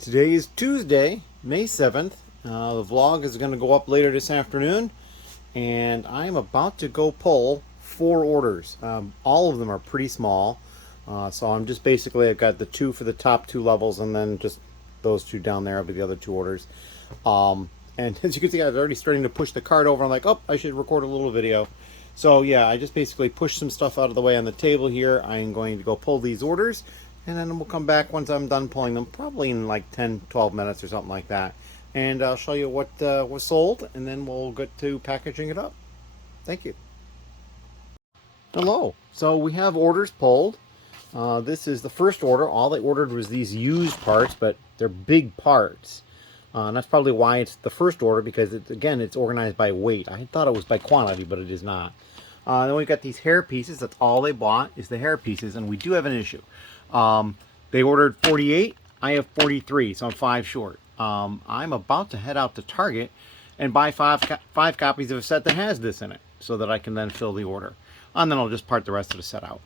Today is Tuesday, May 7th. The vlog is going to go up later this afternoon, and I'm about to go pull 4 orders. All of them are pretty small, so I'm just basically, I've got the 2 for the top 2 levels, and then just those 2 down there will be the other 2 orders. And as you can see, I was already starting to push the cart over. I'm like, oh, I should record a little video. So yeah, I just basically pushed some stuff out of the way on the table here. I'm going to go pull these orders, and then we'll come back once I'm done pulling them, probably in like 10-12 minutes or something like that, and I'll show you what was sold, and then we'll get to packaging it up. Thank you. Hello. So we have orders pulled. This is the first order. All they ordered was these used parts, but they're big parts, and that's probably why it's the first order, because it's organized by weight. I thought it was by quantity, but it is not. Then we've got these hair pieces. That's all they bought, is the hair pieces, and we do have an issue. They ordered 48. I have 43, so I'm 5 short. I'm about to head out to Target and buy five copies of a set that has this in it, so that I can then fill the order. And then I'll just part the rest of the set out.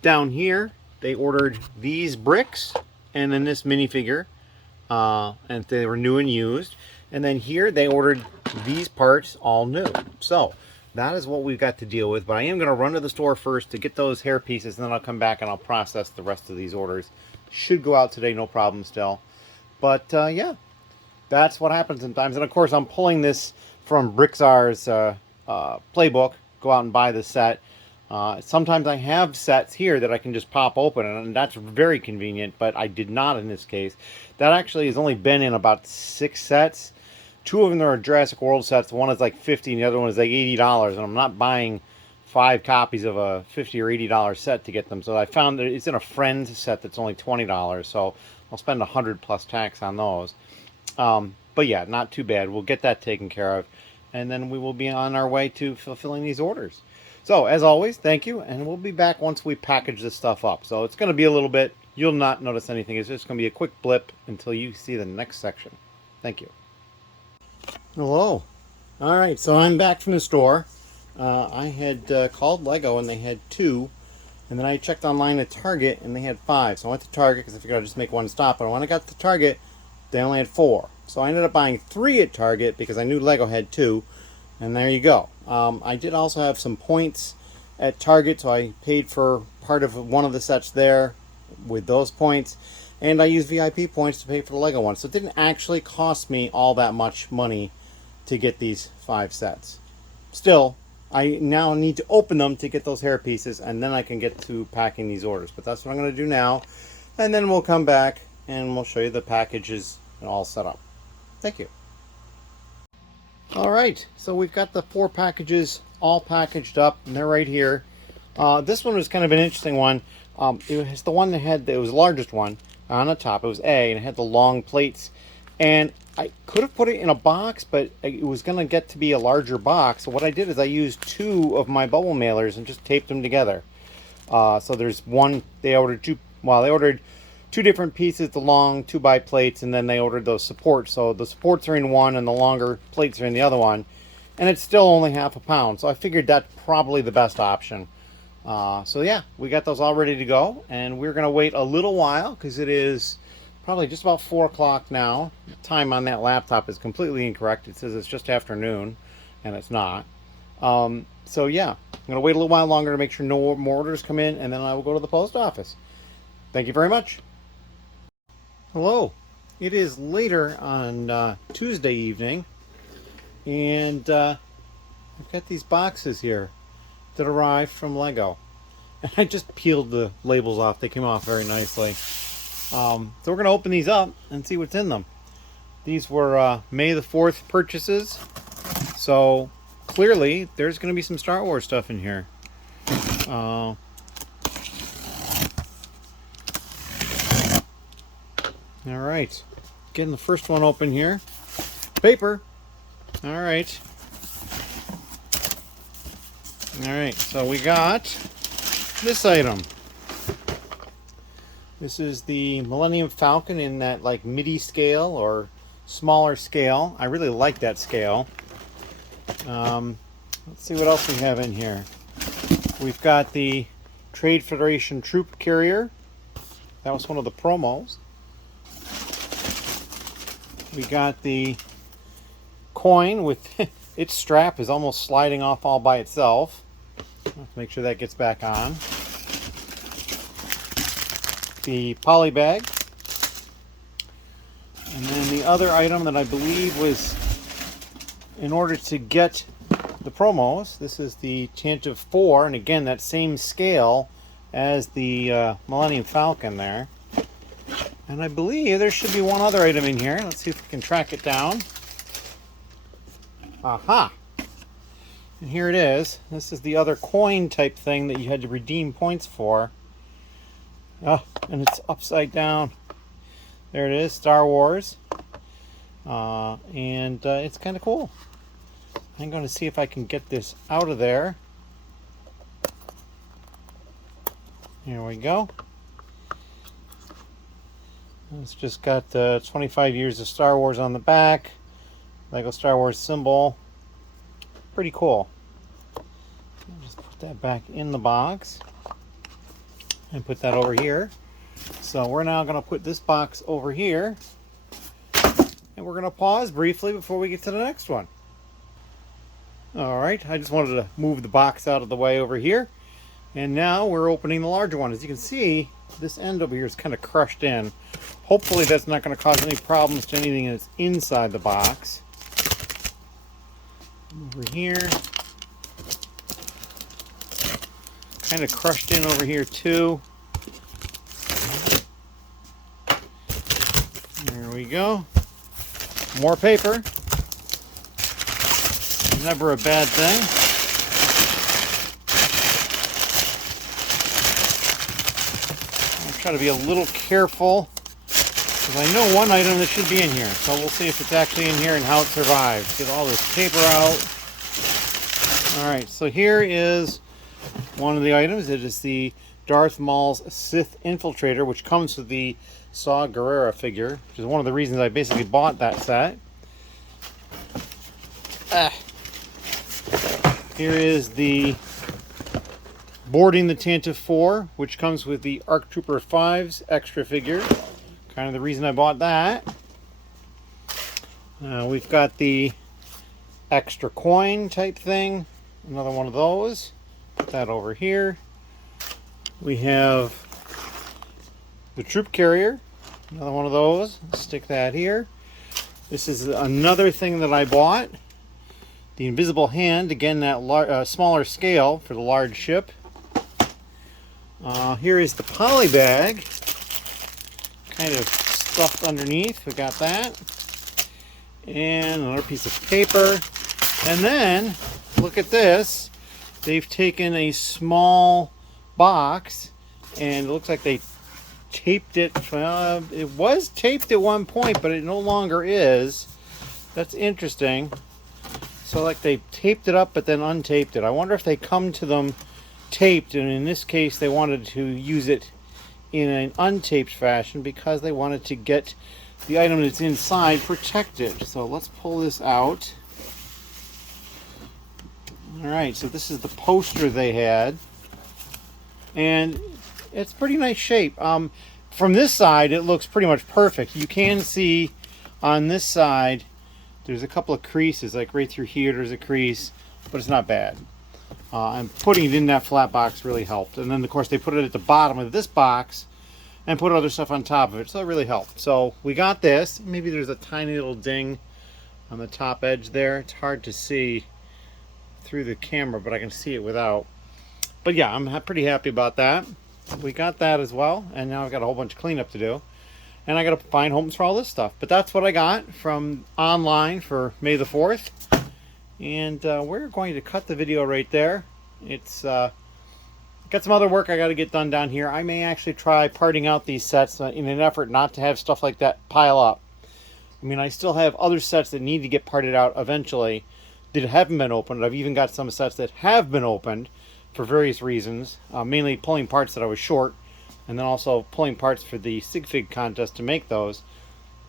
Down here, they ordered these bricks and then this minifigure, and they were new and used. And then here, they ordered these parts all new. So that is what we've got to deal with, but I am going to run to the store first to get those hair pieces, and then I'll come back and I'll process the rest of these orders. Should go out today, no problem still. But yeah, that's what happens sometimes. And of course, I'm pulling this from Bricklink playbook. Go out and buy the set. Sometimes I have sets here that I can just pop open, and that's very convenient, but I did not in this case. That actually has only been in about 6 sets. 2 of them are Jurassic World sets. One is like $50 and the other one is like $80, and I'm not buying 5 copies of a $50 or $80 set to get them. So I found that it's in a friend's set that's only $20, so I'll spend 100 plus tax on those. But yeah, not too bad. We'll get that taken care of, and then we will be on our way to fulfilling these orders. So as always, thank you, and we'll be back once we package this stuff up. So it's going to be a little bit, you'll not notice anything. It's just going to be a quick blip until you see the next section. Thank you. Hello. All right, so I'm back from the store. I had called Lego, and they had 2, and then I checked online at Target, and they had 5. So I went to Target because I figured I'd just make one stop. But when I got to Target, they only had 4. So I ended up buying 3 at Target because I knew Lego had 2, and there you go. I did also have some points at Target, so I paid for part of one of the sets there with those points. And I used VIP points to pay for the Lego one. So it didn't actually cost me all that much money to get these 5 sets. Still, I now need to open them to get those hair pieces, and then I can get to packing these orders. But that's what I'm going to do now. And then we'll come back and we'll show you the packages and all set up. Thank you. All right, so we've got the 4 packages all packaged up, and they're right here. This one was kind of an interesting one. It was the one that had, it was the largest one on the top. It was A, and it had the long plates. And I could have put it in a box, but it was going to get to be a larger box. So what I did is I used 2 of my bubble mailers and just taped them together. So there's one, they ordered 2, well, they ordered 2 different pieces, the long 2x plates, and then they ordered those supports. So the supports are in one and the longer plates are in the other one. And it's still only half a pound. So I figured that's probably the best option. So yeah, we got those all ready to go, and we're going to wait a little while because it is probably just about 4 o'clock now. The time on that laptop is completely incorrect. It says it's just afternoon, and it's not. So yeah, I'm going to wait a little while longer to make sure no more orders come in, and then I will go to the post office. Thank you very much. Hello. It is later on Tuesday evening, and I've got these boxes here that arrived from Lego. And I just peeled the labels off. They came off very nicely. So we're going to open these up and see what's in them. These were May the 4th purchases. So clearly there's going to be some Star Wars stuff in here. All right. Getting the first one open here. Paper. All right. All right. So we got this item. This is the Millennium Falcon in that like MIDI scale or smaller scale. I really like that scale. Let's see what else we have in here. We've got the Trade Federation Troop Carrier. That was one of the promos. We got the coin with its strap is almost sliding off all by itself. Let's make sure that gets back on. The poly bag. And then the other item that I believe was in order to get the promos. This is the Tantive 4, and again, that same scale as the Millennium Falcon there. And I believe there should be one other item in here. Let's see if we can track it down. Aha! And here it is. This is the other coin type thing that you had to redeem points for. Oh, and it's upside down. There it is, Star Wars. And it's kind of cool. I'm going to see if I can get this out of there. Here we go. It's just got 25 years of Star Wars on the back. Lego Star Wars symbol. Pretty cool. I'll just put that back in the box. And put that over here. So we're now going to put this box over here. And we're going to pause briefly before we get to the next one. Alright, I just wanted to move the box out of the way over here. And now we're opening the larger one. As you can see, this end over here is kind of crushed in. Hopefully that's not going to cause any problems to anything that's inside the box. Over here. Kind of crushed in over here too. There we go. More paper. Never a bad thing. I'll try to be a little careful because I know one item that should be in here. So we'll see if it's actually in here and how it survives. Get all this paper out. Alright, so here is one of the items. It is the Darth Maul's Sith Infiltrator, which comes with the Saw Gerrera figure, which is one of the reasons I basically bought that set. Here is the Boarding the Tantive 4, which comes with the ARC Trooper 5's extra figure. Kind of the reason I bought that. We've got the extra coin type thing. Another one of those. Put that over here. We have the Troop Carrier. Another one of those. Stick that here. This is another thing that I bought. The Invisible Hand, again that smaller scale for the large ship. Here is the poly bag, kind of stuffed underneath. We got that. And another piece of paper. And then, look at this. They've taken a small box, and it looks like they taped it. It was taped at one point, but it no longer is. That's interesting. So like they taped it up but then untaped it. I wonder if they come to them taped, and in this case they wanted to use it in an untaped fashion because they wanted to get the item that's inside protected. So let's pull this out. Alright, so this is the poster they had. And it's pretty nice shape. From this side it looks pretty much perfect. You can see on this side there's a couple of creases, like right through here there's a crease, but it's not bad. And putting it in that flat box really helped. And then of course they put it at the bottom of this box and put other stuff on top of it, so it really helped. So we got this. Maybe there's a tiny little ding on the top edge there. It's hard to see through the camera, but I can see it without. But yeah, I'm pretty happy about that. We got that as well, and now I've got a whole bunch of cleanup to do. And I got to find homes for all this stuff. But that's what I got from online for May the 4th. And we're going to cut the video right there. It's got some other work I got to get done down here. I may actually try parting out these sets in an effort not to have stuff like that pile up. I mean, I still have other sets that need to get parted out eventually that haven't been opened. I've even got some sets that have been opened for various reasons, mainly pulling parts that I was short, and then also pulling parts for the Sig Fig contest to make those.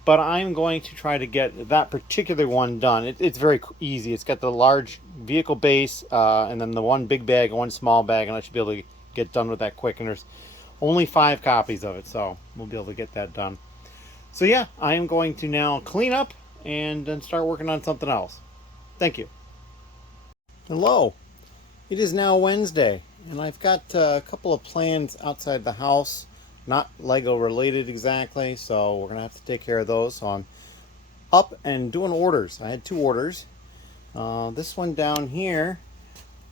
But I'm going to try to get that particular one done. It's very easy. It's got the large vehicle base, and then the one big bag and one small bag, and I should be able to get done with that quick. And there's only 5 copies of it, so we'll be able to get that done. So yeah, I am going to now clean up and then start working on something else. Thank you. Hello. It is now Wednesday, and I've got a couple of plans outside the house, not Lego related exactly, so we're going to have to take care of those. So I'm up and doing orders. I had 2 orders. This one down here,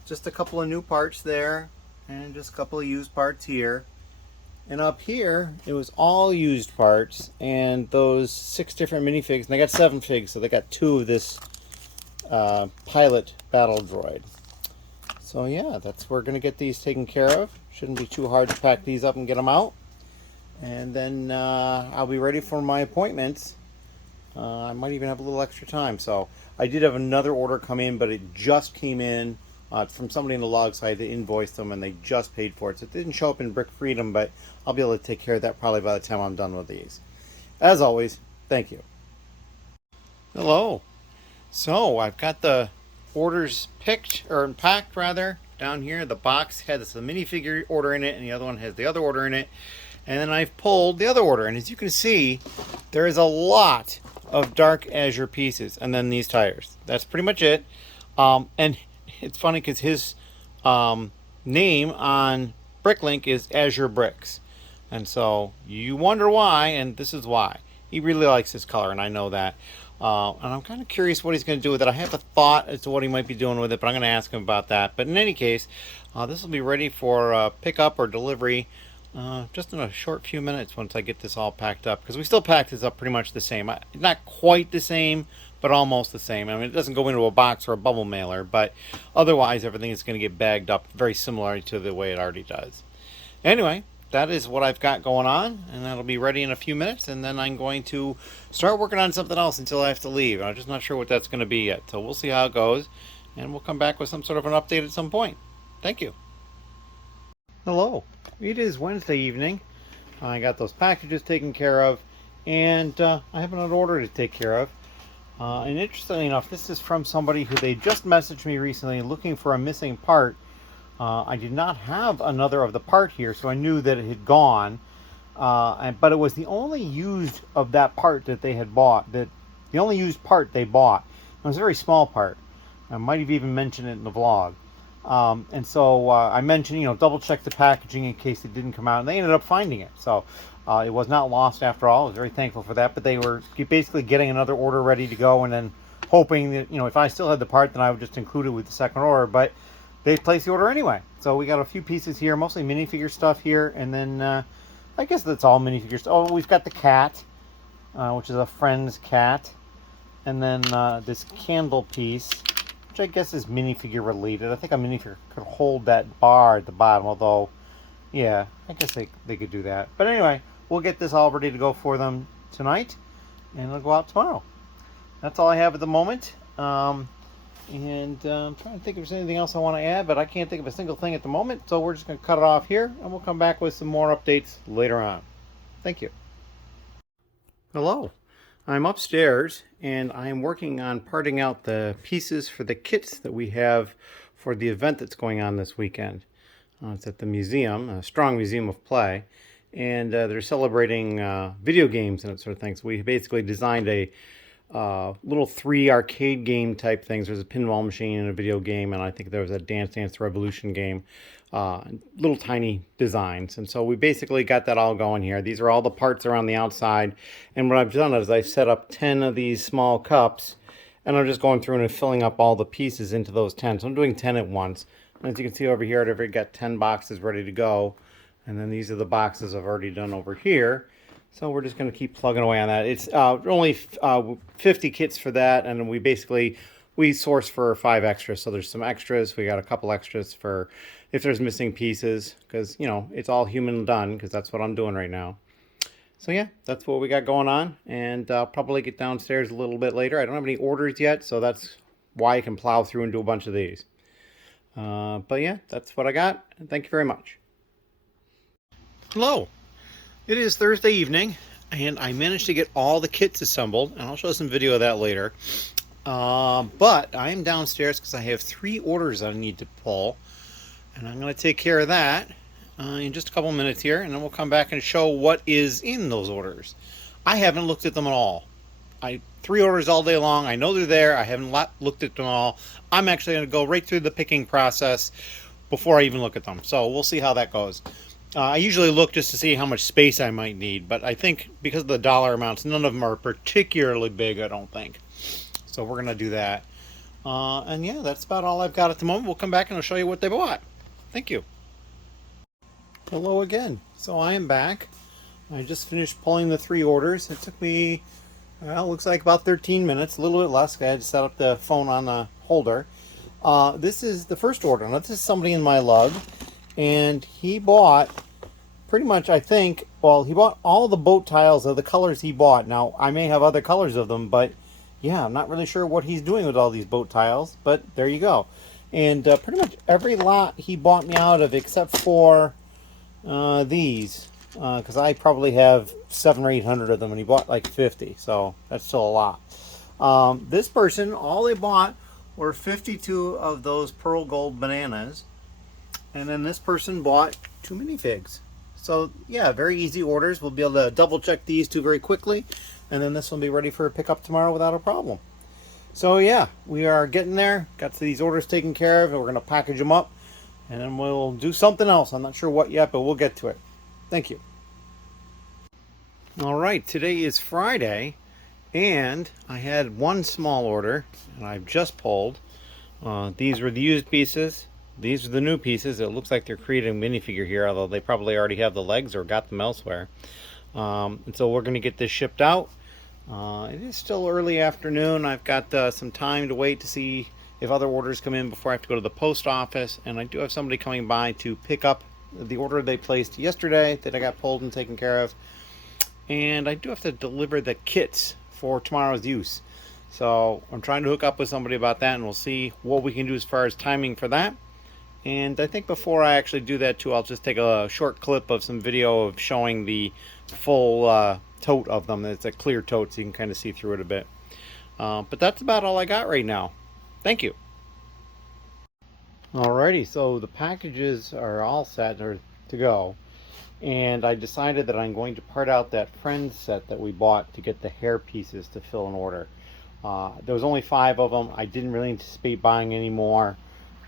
just a couple of new parts there, and just a couple of used parts here. And up here, it was all used parts, and those 6 different minifigs, and they got 7 figs, so they got 2 of this pilot battle droid. So yeah, we're going to get these taken care of. Shouldn't be too hard to pack these up and get them out. And then I'll be ready for my appointments. I might even have a little extra time. So I did have another order come in, but it just came in from somebody in the LUG, so I had to invoice them, and they just paid for it. So it didn't show up in Brick Freedom, but I'll be able to take care of that probably by the time I'm done with these. As always, thank you. Hello. So I've got the orders picked, or packed rather, down here. The box has the minifigure order in it, and the other one has the other order in it. And then I've pulled the other order, and as you can see, there is a lot of dark azure pieces, and then these tires. That's pretty much it. And it's funny because his name on Bricklink is Azure Bricks, and so you wonder why, and this is why. He really likes this color, and I know that. And I'm kind of curious what he's going to do with it. I have a thought as to what he might be doing with it, but I'm going to ask him about that. But in any case, this will be ready for pickup or delivery just in a short few minutes once I get this all packed up. Because we still packed this up pretty much the same. Not quite the same, but almost the same. I mean, it doesn't go into a box or a bubble mailer, but otherwise everything is going to get bagged up very similar to the way it already does. Anyway, that is what I've got going on, and that'll be ready in a few minutes, and then I'm going to start working on something else until I have to leave. I'm just not sure what that's going to be yet, so we'll see how it goes, and we'll come back with some sort of an update at some point. Thank you. Hello. It is Wednesday evening. I got those packages taken care of, and I have another order to take care of. And interestingly enough, this is from somebody who they just messaged me recently looking for a missing part. I did not have another of the part here, so I knew that it had gone. But it was the only used of that part that they had bought. The only used part they bought. It was a very small part. I might have even mentioned it in the vlog. And so I mentioned, double check the packaging in case it didn't come out. And they ended up finding it. So it was not lost after all. I was very thankful for that. But they were basically getting another order ready to go, and then hoping that, if I still had the part, then I would just include it with the second order. But they placed the order anyway. So we got a few pieces here, mostly minifigure stuff here, and then I guess that's all minifigure stuff. Oh, we've got the cat, which is a friend's cat, and then this candle piece, which I guess is minifigure related. I think a minifigure could hold that bar at the bottom, although, yeah, I guess they could do that. But anyway, we'll get this all ready to go for them tonight, and it'll go out tomorrow. That's all I have at the moment. And I'm trying to think if there's anything else I want to add, but I can't think of a single thing at the moment, so we're just going to cut it off here, and we'll come back with some more updates later on. Thank you. Hello. I'm upstairs, and I'm working on parting out the pieces for the kits that we have for the event that's going on this weekend. It's at the museum, a Strong Museum of Play, and they're celebrating video games and that sort of thing. So we basically designed a little 3 arcade game type things. There's a pinball machine and a video game, and I think there was a Dance Dance Revolution game. Little tiny designs, and so we basically got that all going here. These are all the parts around the outside, and what I've done is I've set up 10 of these small cups, and I'm just going through and filling up all the pieces into those 10. So I'm doing 10 at once. And as you can see over here, I've already got 10 boxes ready to go, and then these are the boxes I've already done over here. So we're just going to keep plugging away on that. It's only 50 kits for that, and we source for 5 extras. So there's some extras. We got a couple extras for if there's missing pieces, because, it's all human done, because that's what I'm doing right now. So yeah, that's what we got going on, and I'll probably get downstairs a little bit later. I don't have any orders yet, so that's why I can plow through and do a bunch of these. But yeah, that's what I got, and thank you very much. Hello. It is Thursday evening, and I managed to get all the kits assembled, and I'll show some video of that later. But I am downstairs because I have 3 orders I need to pull, and I'm going to take care of that in just a couple minutes here, and then we'll come back and show what is in those orders. I haven't looked at them at all. 3 orders all day long. I know they're there. I haven't looked at them all. I'm actually going to go right through the picking process before I even look at them. So we'll see how that goes. I usually look just to see how much space I might need, but I think because of the dollar amounts, none of them are particularly big, I don't think. So we're going to do that. And yeah, that's about all I've got at the moment. We'll come back and I'll show you what they bought. Thank you. Hello again. So I am back. I just finished pulling the 3 orders. It took me, well, it looks like about 13 minutes, a little bit less. I had to set up the phone on the holder. This is the first order. Now, this is somebody in my LUG, and he bought pretty much, I think, well, he bought all the boat tiles of the colors he bought. Now, I may have other colors of them, but yeah, I'm not really sure what he's doing with all these boat tiles, but there you go. And pretty much every lot he bought me out of except for these, because I probably have 700 or 800 of them, and he bought like 50, so that's still a lot. This person, all they bought were 52 of those pearl gold bananas, and then this person bought 2 minifigs. So yeah, very easy orders. We'll be able to double check these 2 very quickly, and then this will be ready for a pickup tomorrow without a problem. So yeah, we are getting there. Got these orders taken care of, and we're going to package them up, and then we'll do something else. I'm not sure what yet, but we'll get to it. Thank you. All right, today is Friday, and I had 1 small order, and I've just pulled. These were the used pieces. These are the new pieces. It looks like they're creating a minifigure here, although they probably already have the legs or got them elsewhere. And so we're going to get this shipped out. It is still early afternoon. I've got some time to wait to see if other orders come in before I have to go to the post office. And I do have somebody coming by to pick up the order they placed yesterday that I got pulled and taken care of. And I do have to deliver the kits for tomorrow's use. So I'm trying to hook up with somebody about that, and we'll see what we can do as far as timing for that. And I think before I actually do that too, I'll just take a short clip of some video of showing the full tote of them. It's a clear tote, so you can kind of see through it a bit. But that's about all I got right now. Thank you. Alrighty, so the packages are all set to go. And I decided that I'm going to part out that Friends set that we bought to get the hair pieces to fill an order. There was only 5 of them. I didn't really anticipate buying any more.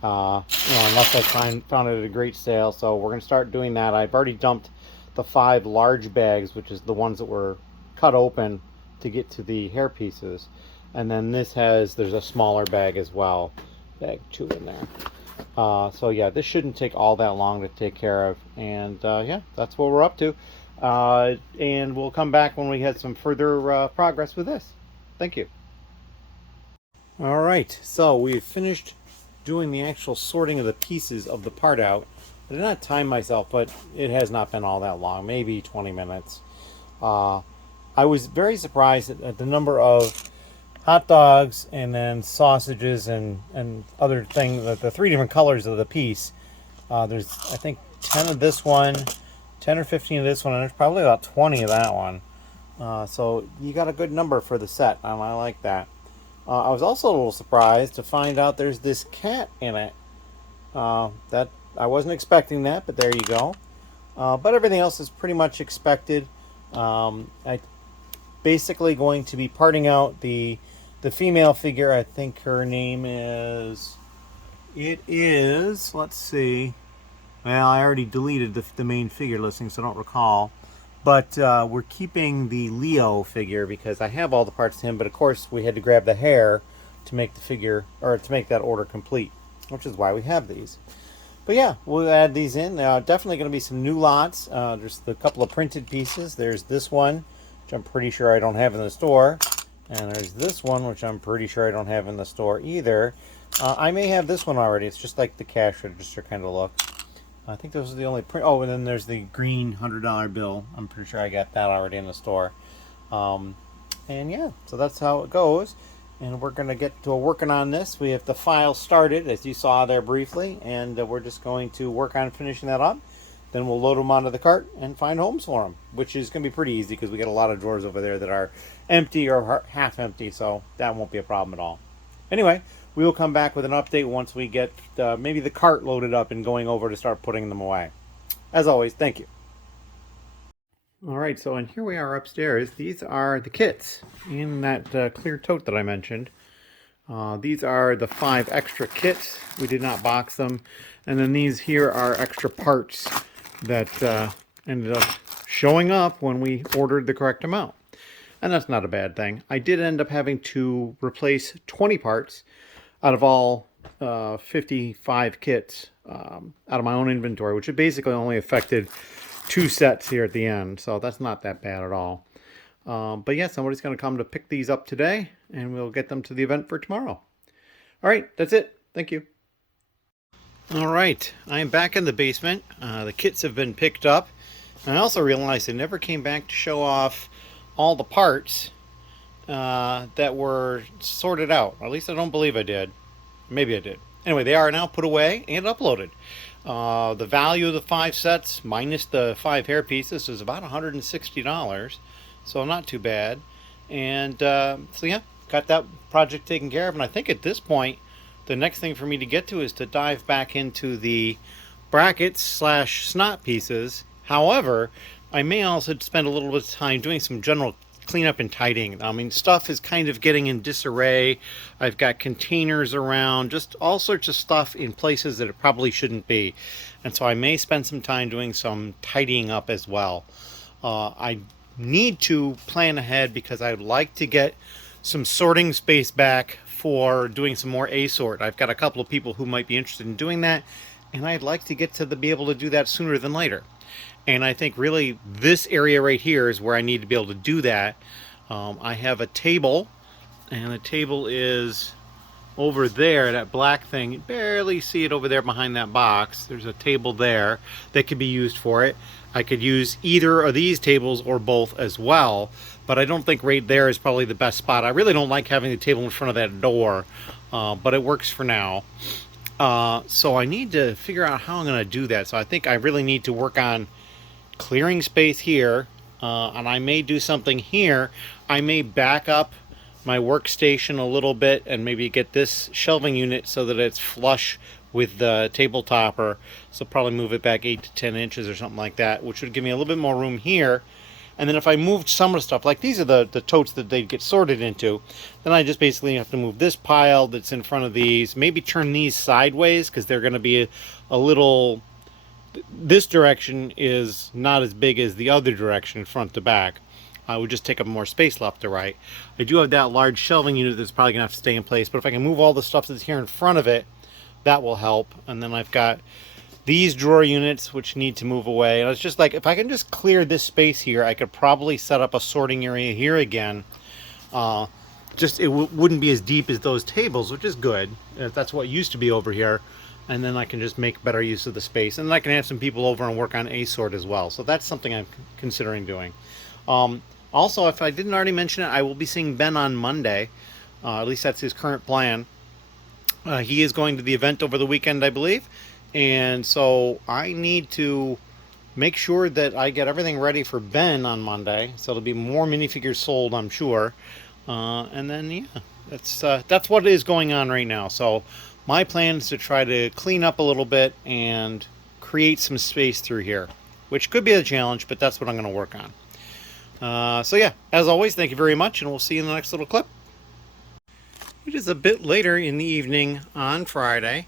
Unless I found it at a great sale. So we're going to start doing that. I've already dumped the 5 large bags, which is the ones that were cut open to get to the hair pieces. And then there's a smaller bag as well, bag 2 in there. So yeah, this shouldn't take all that long to take care of. And yeah, that's what we're up to. And we'll come back when we have some further progress with this. Thank you. All right, so we've finished doing the actual sorting of the pieces of the part out. I did not time myself, but it has not been all that long, maybe 20 minutes. I was very surprised at the number of hot dogs and then sausages and other things, the 3 different colors of the piece. There's, I think, 10 of this one, 10 or 15 of this one, and there's probably about 20 of that one. So you got a good number for the set, and I like that. I was also a little surprised to find out there's this cat in it. That I wasn't expecting that, but there you go. But everything else is pretty much expected. I'm basically going to be parting out the female figure. I think her name is... let's see. Well, I already deleted the main figure listing, so I don't recall. But we're keeping the Leo figure because I have all the parts to him, but of course we had to grab the hair to make the figure, or to make that order complete, which is why we have these. But yeah, we'll add these in. Definitely going to be some new lots. There's a couple of printed pieces. There's this one, which I'm pretty sure I don't have in the store. And there's this one, which I'm pretty sure I don't have in the store either. I may have this one already. It's just like the cash register kind of look. I think those are the only print. Oh, and then there's the green $100 bill. I'm pretty sure I got that already in the store. And yeah, so that's how it goes. And we're going to get to working on this. We have the file started, as you saw there briefly, and we're just going to work on finishing that up. Then we'll load them onto the cart and find homes for them, which is going to be pretty easy because we got a lot of drawers over there that are empty or half empty, so that won't be a problem at all. Anyway, we will come back with an update once we get maybe the cart loaded up and going over to start putting them away. As always, thank you. All right, so and here we are upstairs. These are the kits in that clear tote that I mentioned. These are the 5 extra kits. We did not box them. And then these here are extra parts that ended up showing up when we ordered the correct amount. And that's not a bad thing. I did end up having to replace 20 parts out of all 55 kits out of my own inventory, which had basically only affected 2 sets here at the end. So that's not that bad at all. But yeah, somebody's going to come to pick these up today, and we'll get them to the event for tomorrow. All right, that's it. Thank you. All right, I am back in the basement. The kits have been picked up. And I also realized I never came back to show off all the parts that were sorted out. Or at least I don't believe I did. Maybe I did. Anyway, they are now put away and uploaded. The value of the 5 sets minus the 5 hair pieces is about $160. So not too bad. And so yeah, got that project taken care of. And I think at this point, the next thing for me to get to is to dive back into the brackets / snot pieces. However, I may also spend a little bit of time doing some general cleanup and tidying. I mean, stuff is kind of getting in disarray. I've got containers around, just all sorts of stuff in places that it probably shouldn't be. And so I may spend some time doing some tidying up as well. I need to plan ahead because I'd like to get some sorting space back for doing some more A-sort. I've got a couple of people who might be interested in doing that, and I'd like to get to be able to do that sooner than later. And I think really this area right here is where I need to be able to do that. I have a table, and the table is over there, that black thing. You barely see it over there behind that box. There's a table there that could be used for it. I could use either of these tables or both as well, but I don't think right there is probably the best spot. I really don't like having the table in front of that door, but it works for now. So I need to figure out how I'm going to do that. So I think I really need to work on clearing space here, and I may do something here. I may back up my workstation a little bit and maybe get this shelving unit so that it's flush with the table topper. So probably move it back 8 to 10 inches or something like that, which would give me a little bit more room here. And then if I moved some of the stuff, like these are the totes that they'd get sorted into, then I just basically have to move this pile that's in front of these, maybe turn these sideways because they're going to be a little, this direction is not as big as the other direction front to back. I would just take up more space left to right. I do have that large shelving unit that's probably going to have to stay in place, but if I can move all the stuff that's here in front of it, that will help. And then I've got these drawer units which need to move away. And it's just like, if I can just clear this space here, I could probably set up a sorting area here again. Just it wouldn't be as deep as those tables, which is good. That's what used to be over here. And then I can just make better use of the space. And then I can have some people over and work on A-sort as well. So that's something I'm considering doing. Also, if I didn't already mention it, I will be seeing Ben on Monday. At least that's his current plan. He is going to the event over the weekend, I believe. And so I need to make sure that I get everything ready for Ben on Monday. So there'll be more minifigures sold, I'm sure. And then, yeah, that's what is going on right now. So my plan is to try to clean up a little bit and create some space through here, which could be a challenge, but that's what I'm going to work on. So yeah, as always, thank you very much, and we'll see you in the next little clip. It is a bit later in the evening on Friday,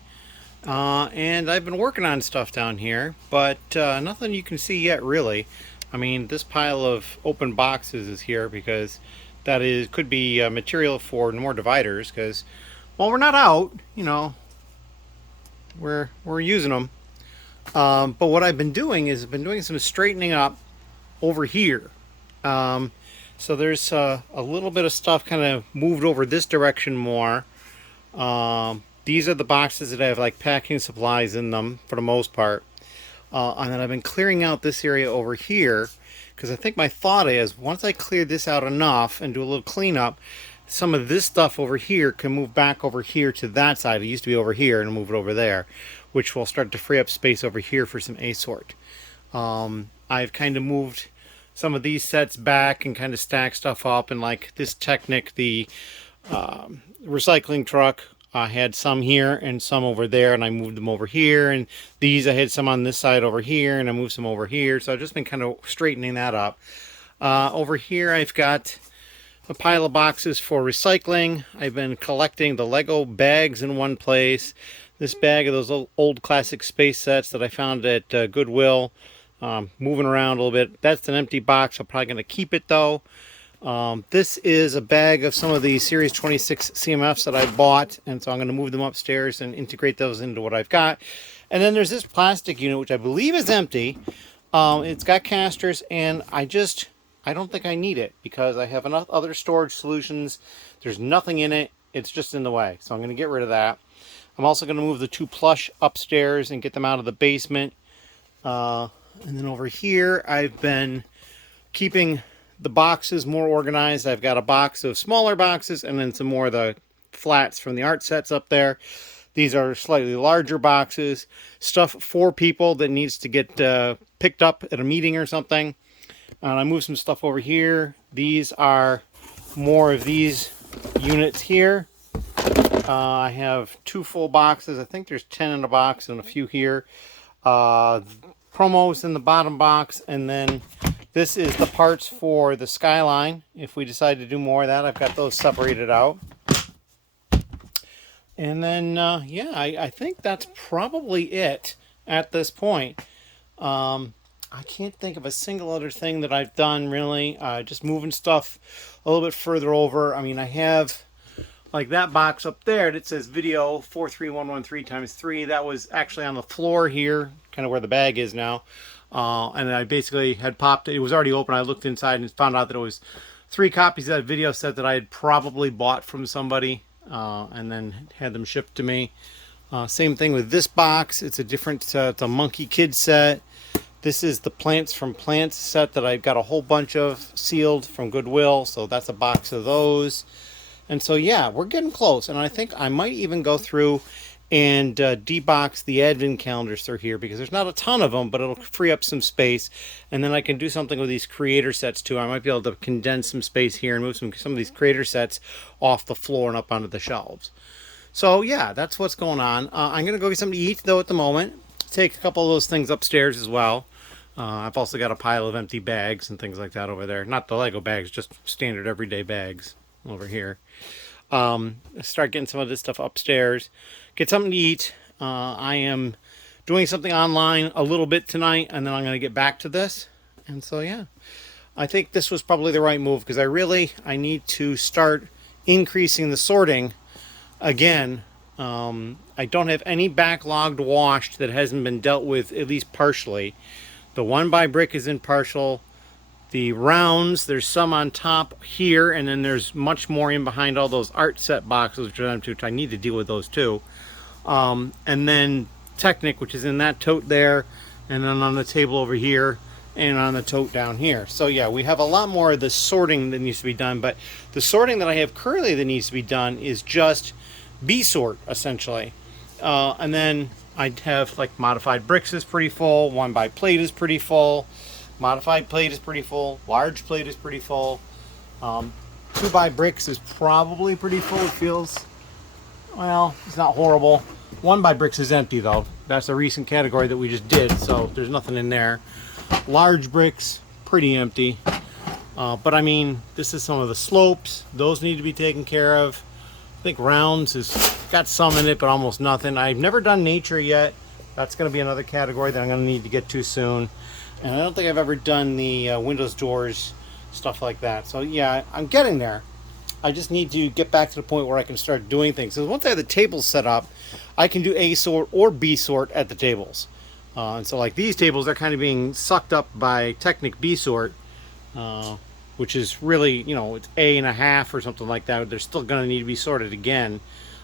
and I've been working on stuff down here, but nothing you can see yet, really. I mean, this pile of open boxes is here because that could be material for more dividers, because while we're not out, you know, we're using them. But what I've been doing is I've been doing some straightening up over here. So there's a little bit of stuff kind of moved over this direction more. These are the boxes that have like packing supplies in them for the most part. And then I've been clearing out this area over here because I think my thought is once I clear this out enough and do a little cleanup, some of this stuff over here can move back over here to that side. It used to be over here, and move it over there, which will start to free up space over here for some A-sort. I've kind of moved some of these sets back and kind of stack stuff up, and like this Technic, the recycling truck, I had some here and some over there, and I moved them over here. And these, I had some on this side over here, and I moved some over here. So I've just been kind of straightening that up. Over here, I've got a pile of boxes for recycling. I've been collecting the Lego bags in one place. This bag of those old classic space sets that I found at Goodwill. Moving around a little bit. That's an empty box. I'm probably going to keep it though. This is a bag of some of the Series 26 CMFs that I bought, and so I'm going to move them upstairs and integrate those into what I've got. And then there's this plastic unit, which I believe is empty. It's got casters, and I don't think I need it because I have enough other storage solutions. There's nothing in it. It's just in the way, so I'm going to get rid of that. I'm also going to move the 2 plush upstairs and get them out of the basement. And then over here, I've been keeping the boxes more organized. I've got a box of smaller boxes and then some more of the flats from the art sets up there. These are slightly larger boxes. Stuff for people that needs to get picked up at a meeting or something. And I moved some stuff over here. These are more of these units here. I have 2 full boxes. I think there's 10 in a box and a few here. Promos in the bottom box, and then this is the parts for the Skyline. If we decide to do more of that, I've got those separated out. And then, yeah, I think that's probably it at this point. I can't think of a single other thing that I've done, really. Just moving stuff a little bit further over. I mean, I have, like that box up there that says video 43113x3. That was actually on the floor here, kind of where the bag is now. And I basically had popped it. It was already open. I looked inside and found out that it was 3 copies of that video set that I had probably bought from somebody and then had them shipped to me. Same thing with this box. It's a different, it's a Monkey Kid set. This is the Plants from Plants set that I've got a whole bunch of sealed from Goodwill. So that's a box of those. And so, yeah, we're getting close. And I think I might even go through and debox the advent calendars through here because there's not a ton of them, but it'll free up some space. And then I can do something with these creator sets too. I might be able to condense some space here and move some of these creator sets off the floor and up onto the shelves. So, yeah, that's what's going on. I'm going to go get something to eat, though, at the moment. Take a couple of those things upstairs as well. I've also got a pile of empty bags and things like that over there. Not the Lego bags, just standard everyday bags over here. Start getting some of this stuff upstairs. Get something to eat. I am doing something online a little bit tonight, and then I'm going to get back to this. And so, yeah, I think this was probably the right move because I need to start increasing the sorting again. I don't have any backlogged washed that hasn't been dealt with, at least partially. The 1 by Brick is in partial. The rounds, there's some on top here, and then there's much more in behind all those art set boxes, which I need to deal with those too. And then Technic, which is in that tote there, and then on the table over here, and on the tote down here. So yeah, we have a lot more of the sorting that needs to be done, but the sorting that I have currently that needs to be done is just B-sort, essentially. And then I have, like, Modified Bricks is pretty full, 1 by Plate is pretty full, Modified Plate is pretty full, Large Plate is pretty full, 2 by Bricks is probably pretty full. It feels, well, it's not horrible. 1 by Bricks is empty though. That's a recent category that we just did, so there's nothing in there. Large Bricks, pretty empty. But I mean, this is some of the slopes. Those need to be taken care of. I think Rounds has got some in it, but almost nothing. I've never done Nature yet. That's going to be another category that I'm going to need to get to soon. And I don't think I've ever done the windows, doors, stuff like that. So yeah, I'm getting there. I just need to get back to the point where I can start doing things. So once I have the tables set up, I can do A sort or B sort at the tables. And so like these tables are kind of being sucked up by Technic B sort, which is really, you know, it's A.5 or something like that. They're still going to need to be sorted again.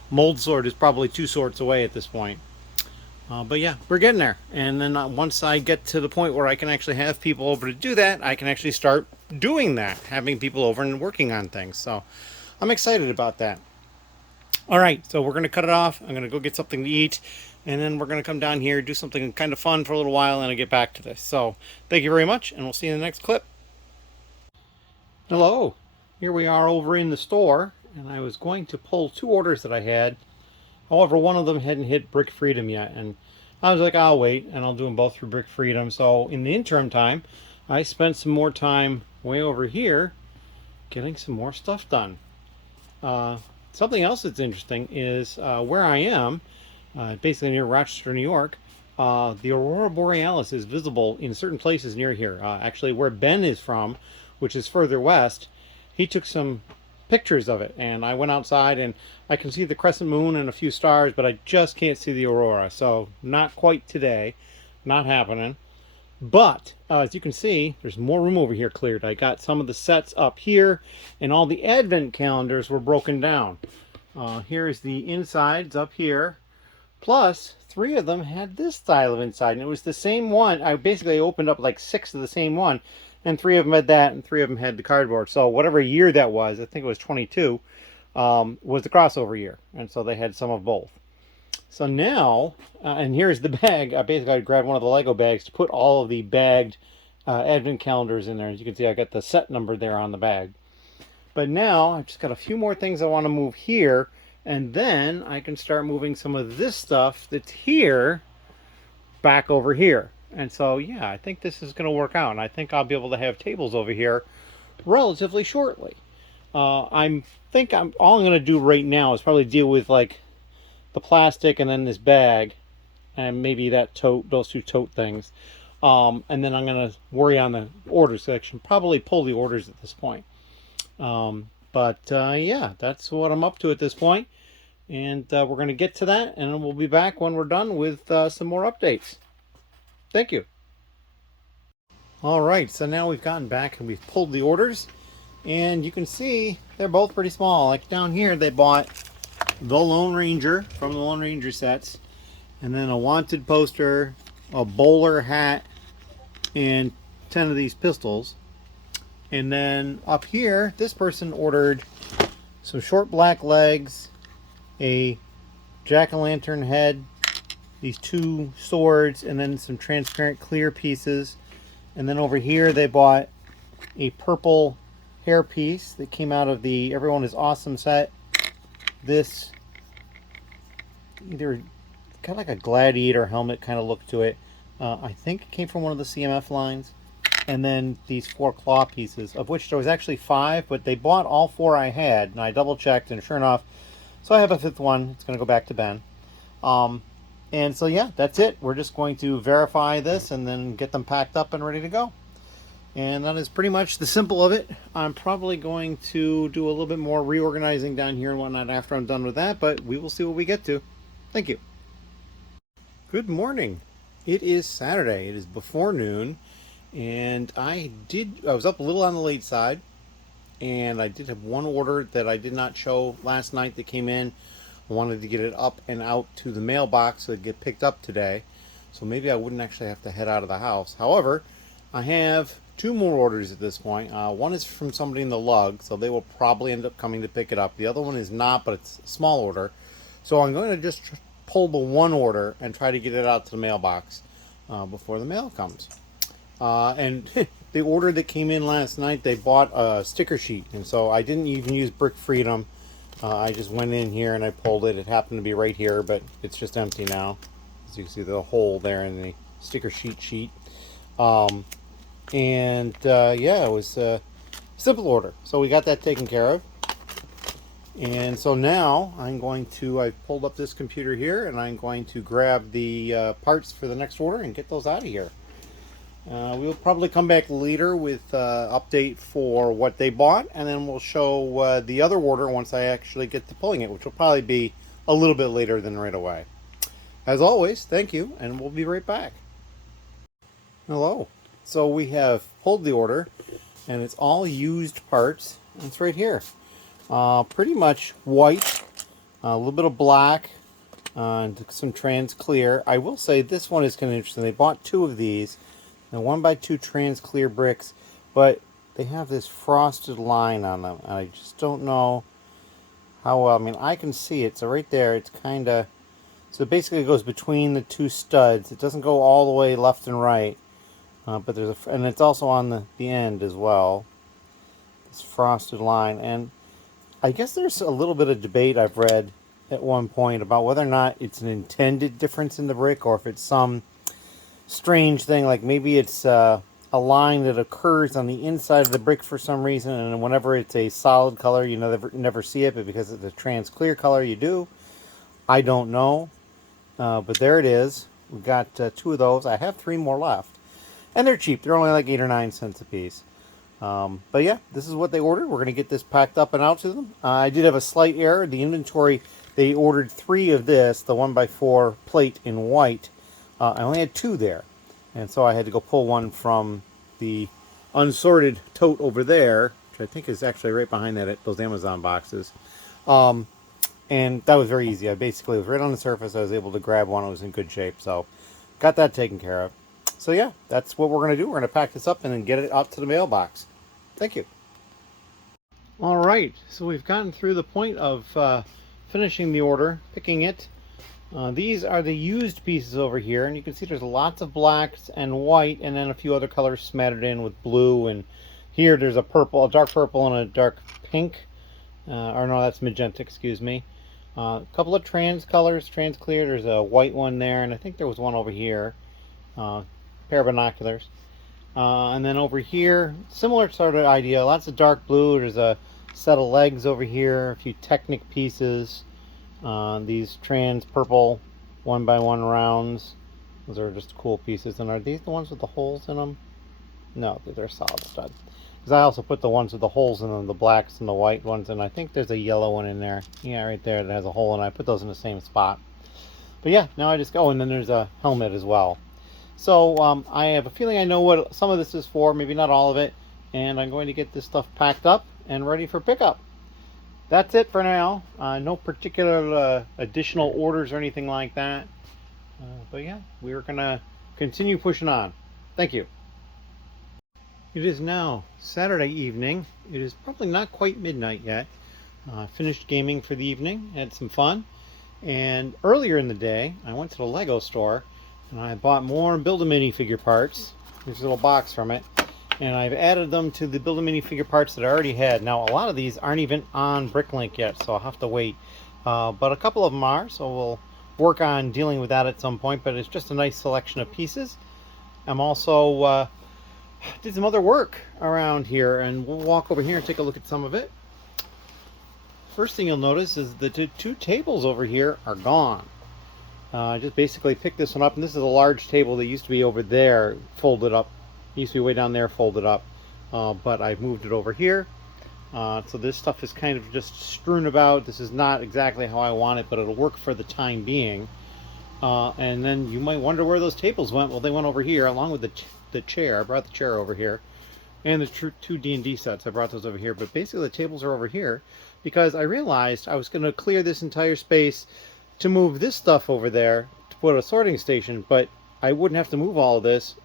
Mold sort is probably 2 sorts away at this point. But yeah, we're getting there. And then once I get to the point where I can actually have people over to do that, I can actually start doing that, having people over and working on things. So I'm excited about that. All right, so we're going to cut it off. I'm going to go get something to eat, and then we're going to come down here, do something kind of fun for a little while, and I'll get back to this. So thank you very much, and we'll see you in the next clip. Hello, here we are over in the store, and I was going to pull 2 orders that I had However, one of them hadn't hit Brick Freedom yet, and I was like, I'll wait, and I'll do them both through Brick Freedom. So in the interim time, I spent some more time way over here getting some more stuff done. Something else that's interesting is where I am, basically near Rochester, New York. The aurora borealis is visible in certain places near here. Actually, where Ben is from, which is further west, he took some pictures of it, and I went outside and I can see the crescent moon and a few stars, but I just can't see the aurora. So not quite today, not happening. But as you can see, there's more room over here cleared. I got some of the sets up here, and all the advent calendars were broken down. Here's the insides up here. Plus, 3 of them had this style of inside, and it was the same one. I basically opened up like 6 of the same one, and 3 of them had that, and 3 of them had the cardboard. So whatever year that was, I think it was 22, was the crossover year, and so they had some of both. So now, and here's the bag. I basically grabbed one of the Lego bags to put all of the bagged advent calendars in there. As you can see, I got the set number there on the bag. But now, I've just got a few more things I want to move here, and then I can start moving some of this stuff that's here back over here. And so, yeah, I think this is going to work out, and I think I'll be able to have tables over here relatively shortly. All I'm going to do right now is probably deal with like the plastic and then this bag and maybe that tote, those 2 tote things, and then I'm going to worry on the order section. Probably pull the orders at this point, yeah, that's what I'm up to at this point, and we're going to get to that, and we'll be back when we're done with some more updates. Thank you. All right, so now we've gotten back and we've pulled the orders, and you can see they're both pretty small. Like down here, they bought the Lone Ranger from the Lone Ranger sets, and then a wanted poster, a bowler hat, and 10 of these pistols. And then up here, this person ordered some short black legs, a jack-o'-lantern head, these 2 swords, and then some transparent clear pieces. And then over here they bought a purple hair piece that came out of the Everyone is Awesome set. This either kind of like a gladiator helmet kind of look to it. I think it came from one of the CMF lines. And then these 4 claw pieces, of which there was actually 5, but they bought all 4 I had, and I double checked, and sure enough, so I have a 5th one. It's going to go back to Ben. And so yeah, that's it. We're just going to verify this and then get them packed up and ready to go. And that is pretty much the simple of it. I'm probably going to do a little bit more reorganizing down here and whatnot after I'm done with that, but we will see what we get to. Thank you. Good morning. It is Saturday. It is before noon, and I was up a little on the late side, and I did have one order that I did not show last night that came in. I wanted to get it up and out to the mailbox so it'd get picked up today, so maybe I wouldn't actually have to head out of the house. However, I have 2 more orders at this point. One is from somebody in the LUG, so they will probably end up coming to pick it up. The other one is not, but it's a small order. So I'm going to just pull the one order and try to get it out to the mailbox before the mail comes. And the order that came in last night, they bought a sticker sheet, and so I didn't even use Brick Freedom. I just went in here and I pulled it. It happened to be right here, but it's just empty now. As you can see, the hole there in the sticker sheet. Yeah, it was a simple order. So we got that taken care of. And so now I pulled up this computer here, and I'm going to grab the parts for the next order and get those out of here. We'll probably come back later with update for what they bought, and then we'll show the other order once I actually get to pulling it, which will probably be a little bit later than right away. As always, thank you, and we'll be right back. Hello. So we have pulled the order, and it's all used parts. It's right here. Pretty much white, a little bit of black, and some trans clear. I will say this one is kind of interesting. They bought 2 of these. Now 1x2 trans clear bricks, but they have this frosted line on them. I just don't know how well. I mean, I can see it. So right there, it's kind of, so basically it goes between the 2 studs. It doesn't go all the way left and right, but there's and it's also on the end as well. This frosted line, and I guess there's a little bit of debate I've read at one point about whether or not it's an intended difference in the brick or if it's some strange thing, like maybe it's a line that occurs on the inside of the brick for some reason, and whenever it's a solid color you never see it, but because it's a trans clear color you do. I don't know, but there it is. We got 2 of those. I have 3 more left, and they're cheap. They're only like 8 or 9 cents a piece. But yeah, this is what they ordered. We're going to get this packed up and out to them. I did have a slight error. The inventory, they ordered 3 of this, the 1x4 plate in white. I only had 2 there. And so I had to go pull one from the unsorted tote over there, which I think is actually right behind those Amazon boxes. And that was very easy. I basically was right on the surface. I was able to grab one. It was in good shape. So got that taken care of. So yeah, that's what we're going to do. We're going to pack this up and then get it out to the mailbox. Thank you. All right. So we've gotten through the point of finishing the order, picking it. These are the used pieces over here. And you can see there's lots of blacks and white and then a few other colors smattered in with blue. And here there's a purple, a dark purple and a dark pink. Or no, that's magenta, excuse me. A couple of trans colors, trans clear. There's a white one there, and I think there was one over here. Pair of binoculars. And then over here, similar sort of idea. Lots of dark blue. There's a set of legs over here. A few Technic pieces. These trans purple 1x1 rounds. Those are just cool pieces. And are these the ones with the holes in them? No, they're solid stud. Because I also put the ones with the holes in them, the blacks and the white ones, and I think there's a yellow one in there. Yeah, right there that has a hole, and I put those in the same spot. But yeah, now I just go, and then there's a helmet as well. So I have a feeling I know what some of this is for, maybe not all of it, and I'm going to get this stuff packed up and ready for pickup. That's it for now. No particular additional orders or anything like that. But yeah, we're going to continue pushing on. Thank you. It is now Saturday evening. It is probably not quite midnight yet. Finished gaming for the evening, had some fun. And earlier in the day, I went to the Lego store and I bought more Build-A-Mini figure parts. There's a little box from it. And I've added them to the Build-A-Mini figure parts that I already had. Now, a lot of these aren't even on Bricklink yet, so I'll have to wait. But a couple of them are, so we'll work on dealing with that at some point. But it's just a nice selection of pieces. I'm also did some other work around here, and we'll walk over here and take a look at some of it. First thing you'll notice is the 2 tables over here are gone. I just basically picked this one up, and this is a large table that used to be over there, folded up. It used to be way down there, folded up, but I've moved it over here. So this stuff is kind of just strewn about. This is not exactly how I want it, but it'll work for the time being. And then you might wonder where those tables went. Well, they went over here along with the chair. I brought the chair over here, and the 2 D&D sets. I brought those over here, but basically the tables are over here because I realized I was going to clear this entire space to move this stuff over there to put a sorting station, but I wouldn't have to move all of this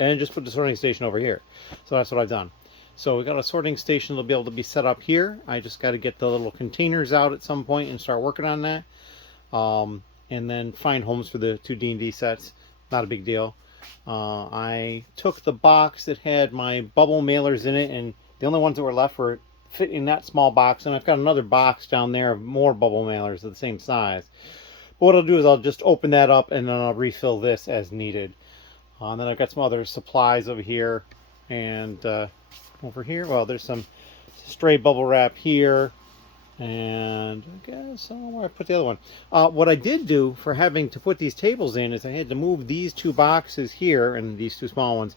and just put the sorting station over here. So that's what I've done. So we got a sorting station that'll be able to be set up here. I just got to get the little containers out at some point and start working on that. And then find homes for the 2 D&D sets. Not a big deal. I took the box that had my bubble mailers in it, and the only ones that were left were fit in that small box, and I've got another box down there of more bubble mailers of the same size. But what I'll do is I'll just open that up and then I'll refill this as needed. And then I've got some other supplies over here, and over here, well, there's some stray bubble wrap here, and I guess I don't know where I put the other one. What I did do for having to put these tables in is I had to move these 2 boxes here, and these 2 small ones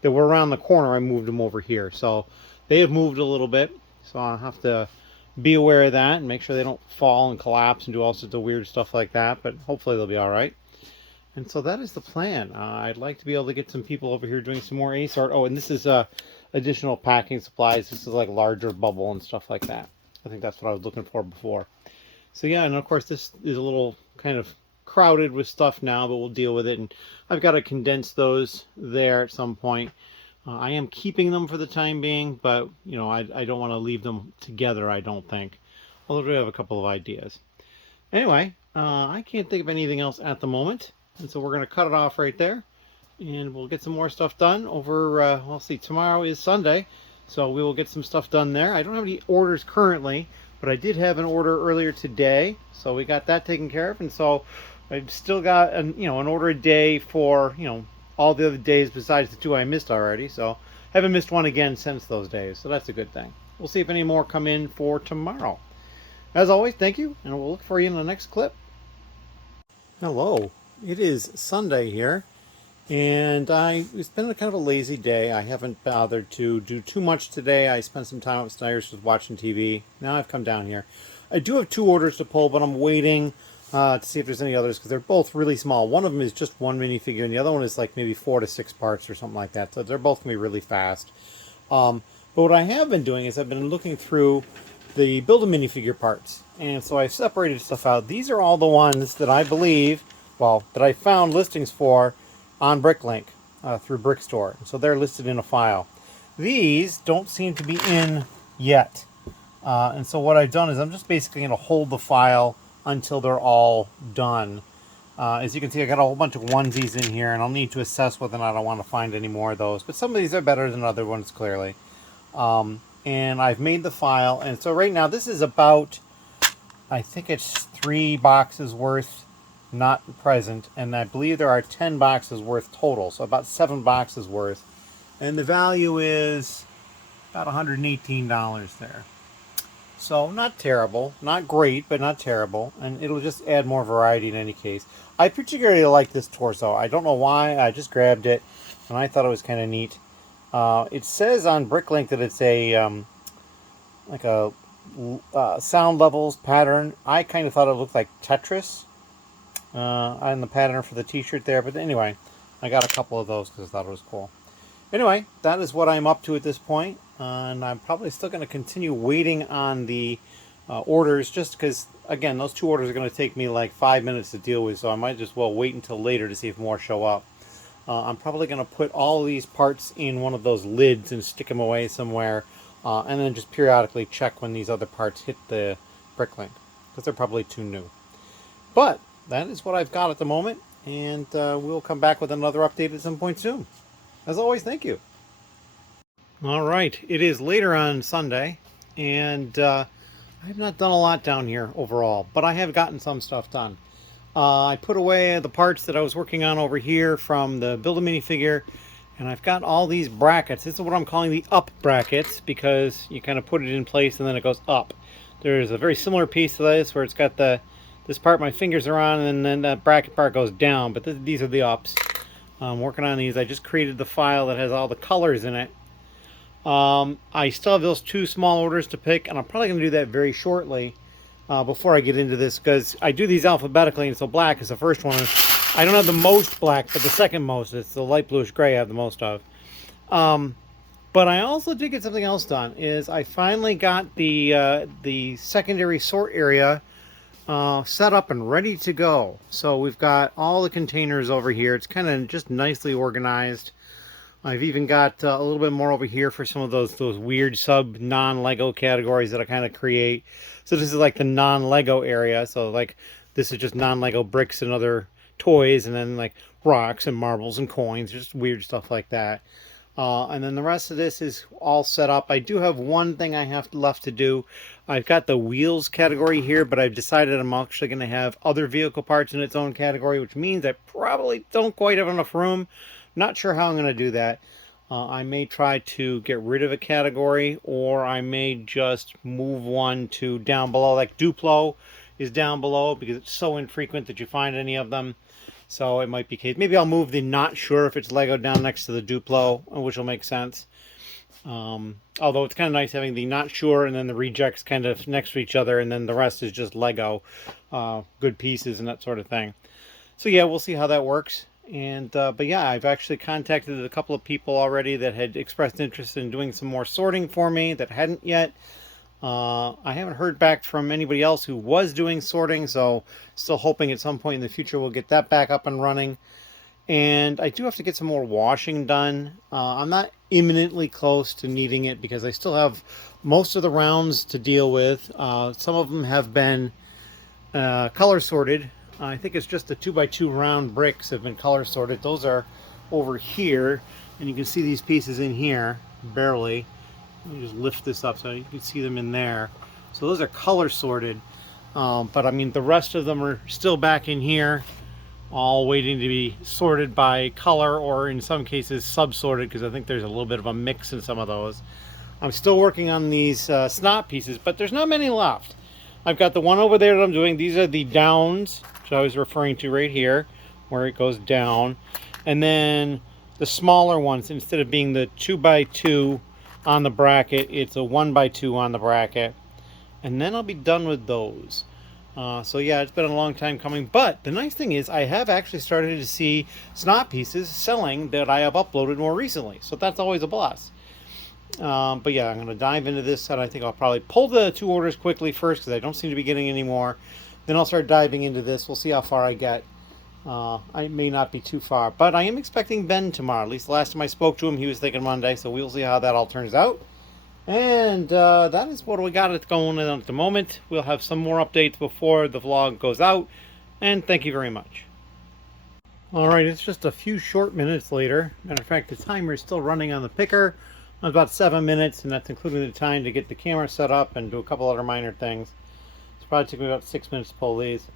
that were around the corner. I moved them over here, so they have moved a little bit, so I'll have to be aware of that and make sure they don't fall and collapse and do all sorts of weird stuff like that, but hopefully they'll be all right. And so that is the plan. I'd like to be able to get some people over here doing some more ace art. Oh, and this is additional packing supplies. This is like larger bubble and stuff like that. I think that's what I was looking for before. So yeah, and of course this is a little kind of crowded with stuff now, but we'll deal with it. And I've got to condense those there at some point. I am keeping them for the time being, but you know, I don't want to leave them together, I don't think. Although we have a couple of ideas. Anyway, I can't think of anything else at the moment. And so we're going to cut it off right there. And we'll get some more stuff done over, let's see, tomorrow is Sunday. So we will get some stuff done there. I don't have any orders currently, But I did have an order earlier today, so we got that taken care of, and so I've still got an order a day for all the other days besides the 2 I missed already. So haven't missed one again since those days, so that's a good thing. We'll see if any more come in for tomorrow. As always, thank you, and we'll look for you in the next clip. Hello, it is Sunday here, and it's been a kind of a lazy day. I haven't bothered to do too much today. I spent some time upstairs just watching TV. Now I've come down here. I do have 2 orders to pull, but I'm waiting to see if there's any others because they're both really small. One of them is just 1 minifigure, and the other one is like maybe 4 to 6 parts or something like that. So they're both going to be really fast. But what I have been doing is I've been looking through the Build-A-Minifigure parts. And so I've separated stuff out. These are all the ones that I believe, that I found listings for on Bricklink through Brickstore. So they're listed in a file. These don't seem to be in yet. And so what I've done is I'm just basically going to hold the file until they're all done. As you can see, I got a whole bunch of onesies in here, and I'll need to assess whether or not I want to find any more of those. But some of these are better than other ones, clearly. And I've made the file, and so right now this is about, I think it's 3 boxes worth not present, and I believe there are 10 boxes worth total, so about 7 boxes worth, and the value is about $118 there. So not terrible, not great, but not terrible, and it'll just add more variety in any case. I particularly like this torso. I don't know why, I just grabbed it, and I thought it was kind of neat. It says on Bricklink that it's a like a sound levels pattern. I kind of thought it looked like Tetris on the pattern for the t-shirt there. But anyway, I got a couple of those because I thought it was cool. Anyway, that is what I'm up to at this point. And I'm probably still going to continue waiting on the orders just because, again, those 2 orders are going to take me like 5 minutes to deal with. So I might just well wait until later to see if more show up. I'm probably going to put all these parts in one of those lids and stick them away somewhere, and then just periodically check when these other parts hit the Bricklink, because they're probably too new. But that is what I've got at the moment, and we'll come back with another update at some point soon. As always, thank you. All right, it is later on Sunday, and I have not done a lot down here overall, but I have gotten some stuff done. I put away the parts that I was working on over here from the Build-A-Minifigure, and I've got all these brackets. This is what I'm calling the up brackets, because you kind of put it in place and then it goes up. There's a very similar piece to this where it's got this part my fingers are on, and then that bracket part goes down, but these are the ups. I'm working on these. I just created the file that has all the colors in it. I still have those 2 small orders to pick, and I'm probably going to do that very shortly. Before I get into this, because I do these alphabetically, and so black is the first one. I don't have the most black, but the second most. It's the light bluish gray I have the most of. But I also did get something else done. Is I finally got the secondary sort area set up and ready to go. So we've got all the containers over here. It's kind of just nicely organized. I've even got a little bit more over here for some of those weird sub non-Lego categories that I kind of create. So this is like the non-Lego area. So like this is just non-Lego bricks and other toys, and then like rocks and marbles and coins, just weird stuff like that. And then the rest of this is all set up. I do have one thing I have left to do. I've got the wheels category here, but I've decided I'm actually going to have other vehicle parts in its own category, which means I probably don't quite have enough room. Not sure how I'm going to do that. I may try to get rid of a category, or I may just move one to down below. Like Duplo is down below because it's so infrequent that you find any of them. So it might be case. Maybe I'll move the not sure if it's Lego down next to the Duplo, which will make sense. Although it's kind of nice having the not sure and then the rejects kind of next to each other, and then the rest is just Lego, good pieces and that sort of thing. So yeah, we'll see how that works. And but yeah, I've actually contacted a couple of people already that had expressed interest in doing some more sorting for me that hadn't yet. I haven't heard back from anybody else who was doing sorting, so still hoping at some point in the future we'll get that back up and running. And I do have to get some more washing done. I'm not imminently close to needing it because I still have most of the rounds to deal with. Some of them have been color sorted. I think it's just the 2x2 round bricks have been color sorted. Those are over here, and you can see these pieces in here, barely. Let me just lift this up so you can see them in there. So those are color sorted. But I mean, the rest of them are still back in here, all waiting to be sorted by color, or in some cases sub-sorted, because I think there's a little bit of a mix in some of those. I'm still working on these snot pieces, but there's not many left. I've got the one over there that I'm doing. These are the downs, which I was referring to right here, where it goes down. And then the smaller ones, instead of being the 2x2 on the bracket, it's a 1x2 on the bracket. And then I'll be done with those. So yeah, it's been a long time coming, but the nice thing is I have actually started to see snot pieces selling that I have uploaded more recently, so that's always a plus. But yeah, I'm going to dive into this, and I think I'll probably pull the 2 orders quickly first because I don't seem to be getting any more. Then I'll start diving into this. We'll see how far I get. I may not be too far, but I am expecting Ben tomorrow. At least the last time I spoke to him, he was thinking Monday, so we'll see how that all turns out. And that is what we got going on at the moment. We'll have some more updates before the vlog goes out. And thank you very much. Alright, it's just a few short minutes later. Matter of fact, the timer is still running on the picker. About 7 minutes, and that's including the time to get the camera set up and do a couple other minor things. It's probably took me about 6 minutes to pull these.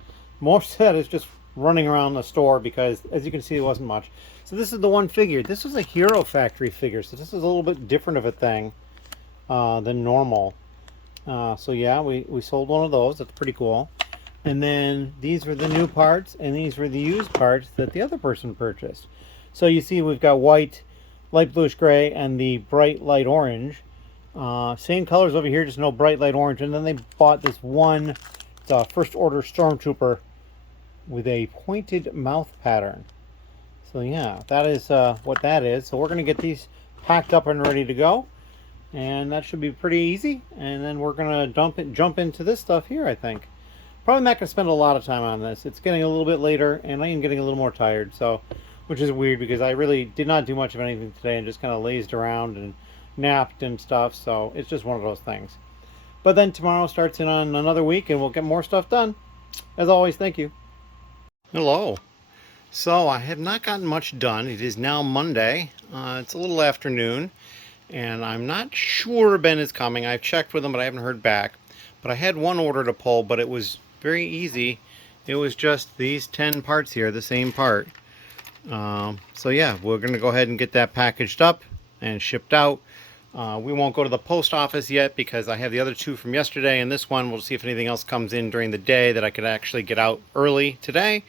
Most of that is just running around the store because, as you can see, it wasn't much. So this is the one figure. This was a Hero Factory figure, so this is a little bit different of a thing than normal. So yeah, we sold one of those. That's pretty cool. And then these were the new parts, and these were the used parts that the other person purchased. So you see we've got white, light bluish gray, and the bright light orange. Same colors over here, just no bright light orange. And then they bought this one first order stormtrooper with a pointed mouth pattern. So yeah, that is what that is. So we're going to get these packed up and ready to go. And that should be pretty easy. And then we're going to jump into this stuff here, I think. Probably not going to spend a lot of time on this. It's getting a little bit later, and I am getting a little more tired. So, which is weird because I really did not do much of anything today and just kind of lazed around and napped and stuff. So it's just one of those things. But then tomorrow starts in on another week, and we'll get more stuff done. As always, thank you. Hello. So I have not gotten much done. It is now Monday. It's a little afternoon. And I'm not sure Ben is coming. I've checked with him, but I haven't heard back. But I had one order to pull, but it was very easy. It was just these 10 parts here, the same part. So yeah, we're going to go ahead and get that packaged up and shipped out. We won't go to the post office yet because I have the other 2 from yesterday, and this one, we'll see if anything else comes in during the day that I could actually get out early today.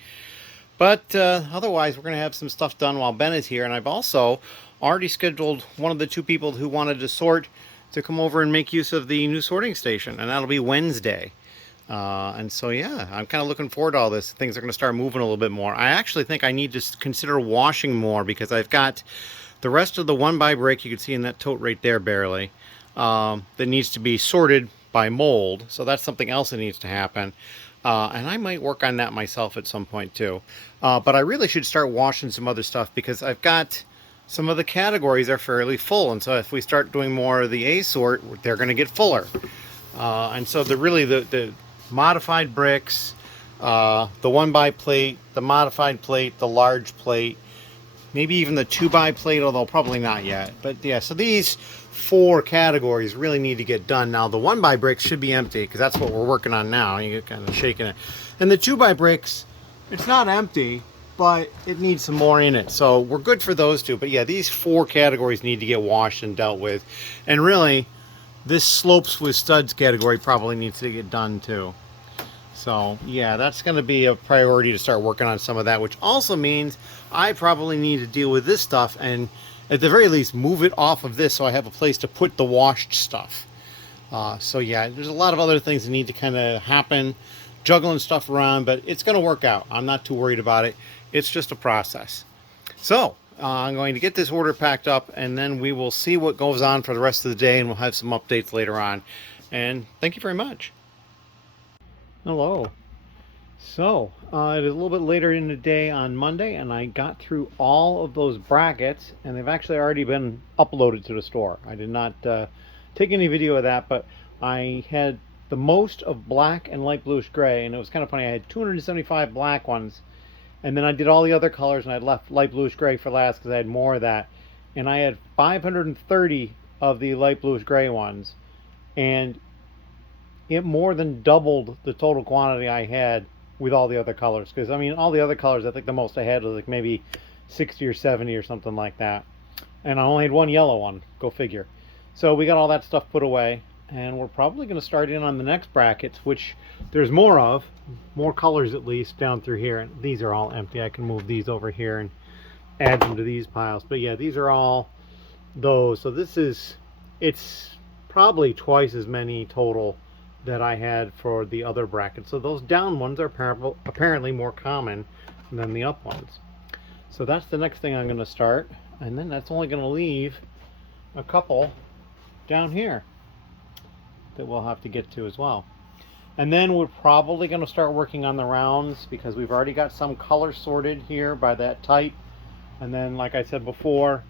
But otherwise, we're going to have some stuff done while Ben is here, and I've also already scheduled one of the 2 people who wanted to sort to come over and make use of the new sorting station, and that'll be Wednesday. And so yeah, I'm kind of looking forward to all this. Things are going to start moving a little bit more. I actually think I need to consider washing more because I've got the rest of the 1x brick, you can see in that tote right there barely, that needs to be sorted by mold. So that's something else that needs to happen. And I might work on that myself at some point too. But I really should start washing some other stuff because I've got some of the categories are fairly full, and so if we start doing more of the A sort, they're going to get fuller. And so the modified bricks, the 1x plate, the modified plate, the large plate, maybe even the 2x plate, although probably not yet. But yeah, so these 4 categories really need to get done. Now the 1x bricks should be empty because that's what we're working on now. You get kind of shaking it. And the 2x bricks, it's not empty, but it needs some more in it. So we're good for those 2. But yeah, these 4 categories need to get washed and dealt with. And really, this slopes with studs category probably needs to get done too. So yeah, that's going to be a priority to start working on some of that, which also means I probably need to deal with this stuff and at the very least move it off of this so I have a place to put the washed stuff. So yeah, there's a lot of other things that need to kind of happen, juggling stuff around, but it's going to work out. I'm not too worried about it. It's just a process. So I'm going to get this order packed up, and then we will see what goes on for the rest of the day, and we'll have some updates later on. And thank you very much. Hello. So it is a little bit later in the day on Monday, and I got through all of those brackets, and they've actually already been uploaded to the store. I did not take any video of that, but I had the most of black and light bluish gray, and it was kind of funny. I had 275 black ones, and then I did all the other colors, and I left light bluish gray for last because I had more of that. And I had 530 of the light bluish gray ones, and it more than doubled the total quantity I had with all the other colors. Because I mean, all the other colors, I think the most I had was like maybe 60 or 70 or something like that. And I only had one yellow one. Go figure. So we got all that stuff put away, and we're probably going to start in on the next brackets, which there's more of, more colors at least down through here. And these are all empty. I can move these over here and add them to these piles. But yeah, these are all those. So this is, it's probably twice as many total that I had for the other brackets. So those down ones are apparently more common than the up ones. So that's the next thing I'm going to start, and then that's only going to leave a couple down here that we'll have to get to as well. And then we're probably going to start working on the rounds, because we've already got some color sorted here by that type. And then, like I said before,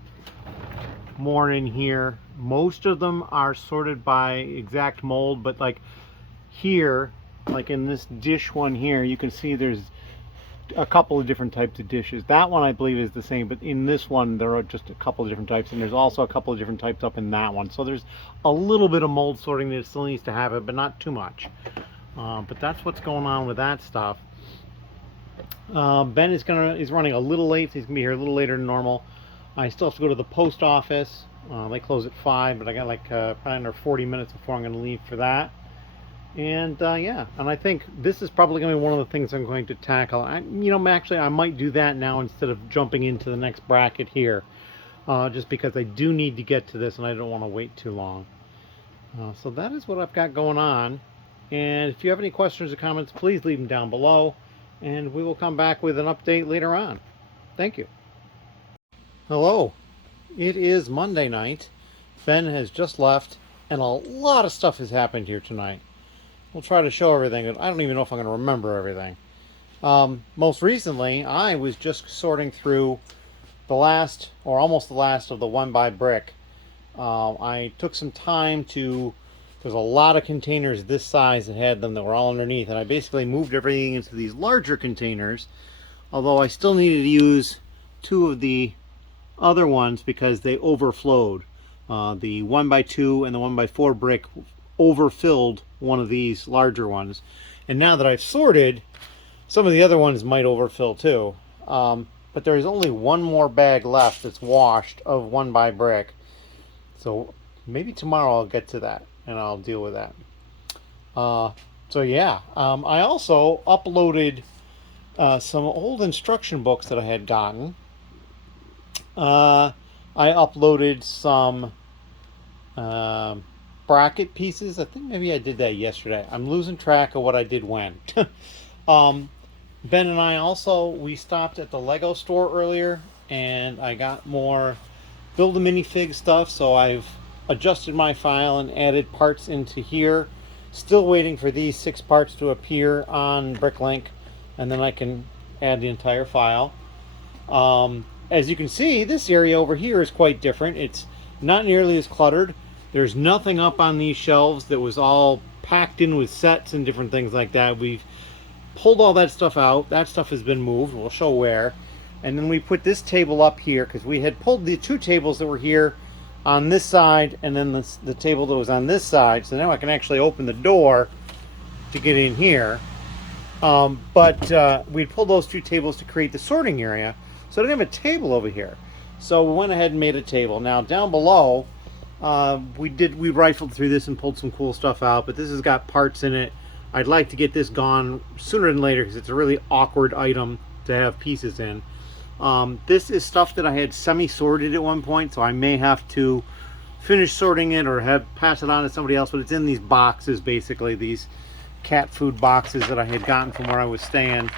more in here. Most of them are sorted by exact mold, but like here, like in this dish one here, you can see there's a couple of different types of dishes. That one I believe is the same, but in this one there are just a couple of different types, and there's also a couple of different types up in that one. So there's a little bit of mold sorting that still needs to have it, but not too much. But that's what's going on with that stuff. Ben is running a little late, so he's gonna be here a little later than normal. I still have to go to the post office. They close at 5, but I got like probably under 40 minutes before I'm going to leave for that. And yeah, and I think this is probably going to be one of the things I'm going to tackle. Actually, I might do that now instead of jumping into the next bracket here, just because I do need to get to this and I don't want to wait too long. So that is what I've got going on. And if you have any questions or comments, please leave them down below, and we will come back with an update later on. Thank you. Hello. It is Monday night. Ben has just left, and a lot of stuff has happened here tonight. We'll try to show everything. I don't even know if I'm going to remember everything. Most recently, I was just sorting through the last, or almost the last, of the 1x brick. I took some time to, there's a lot of containers this size that had them that were all underneath, and I basically moved everything into these larger containers, although I still needed to use 2 of the other ones because they overflowed. The 1x2 and the 1x4 brick overfilled one of these larger ones, and now that I've sorted, some of the other ones might overfill too. But there's only one more bag left that's washed of 1x brick, so maybe tomorrow I'll get to that and I'll deal with that. So yeah, I also uploaded some old instruction books that I had gotten. I uploaded some bracket pieces. I think maybe I did that yesterday. I'm losing track of what I did when. Ben and I also, we stopped at the Lego store earlier, and I got more Build-A-Minifig stuff, so I've adjusted my file and added parts into here. Still waiting for these 6 parts to appear on Bricklink, and then I can add the entire file. As you can see, this area over here is quite different. It's not nearly as cluttered. There's nothing up on these shelves that was all packed in with sets and different things like that. We've pulled all that stuff out. That stuff has been moved. We'll show where. And then we put this table up here because we had pulled the 2 tables that were here on this side, and then the table that was on this side. So now I can actually open the door to get in here. But we pulled those 2 tables to create the sorting area. So I didn't have a table over here. So we went ahead and made a table. Now down below, we rifled through this and pulled some cool stuff out, but this has got parts in it. I'd like to get this gone sooner than later because it's a really awkward item to have pieces in. This is stuff that I had semi-sorted at one point, so I may have to finish sorting it or pass it on to somebody else, but it's in these boxes, basically, these cat food boxes that I had gotten from where I was staying.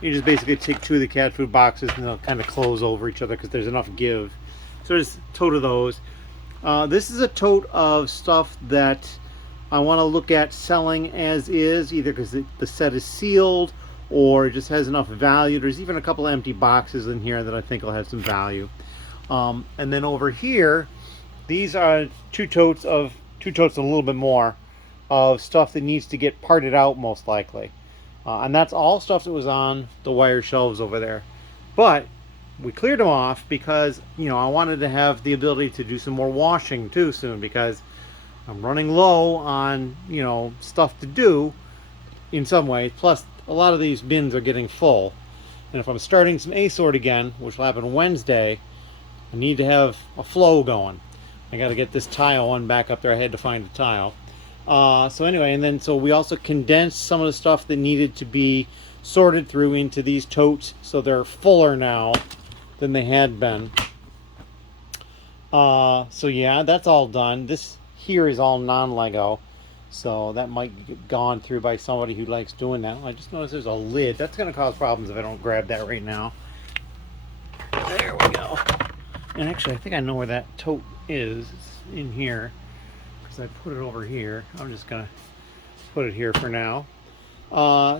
You just basically take 2 of the cat food boxes and they'll kind of close over each other because there's enough give. So there's a tote of those. This is a tote of stuff that I want to look at selling as is, either because the set is sealed or it just has enough value. There's even a couple of empty boxes in here that I think will have some value. And then over here, these are 2 totes and a little bit more of stuff that needs to get parted out, most likely. And that's all stuff that was on the wire shelves over there. But we cleared them off because, I wanted to have the ability to do some more washing too soon, because I'm running low on, you know, stuff to do in some ways. Plus, a lot of these bins are getting full. And if I'm starting some A-sort again, which will happen Wednesday, I need to have a flow going. I got to get this tile one back up there. I had to find a tile. So anyway, and then so we also condensed some of the stuff that needed to be sorted through into these totes, so they're fuller now than they had been. So yeah, that's all done. This here is all non-Lego, so that might get gone through by somebody who likes doing that. I just noticed there's a lid. That's going to cause problems if I don't grab that right now. There we go. And actually, I think I know where that tote is. It's in here, because I put it over here. I'm just going to put it here for now.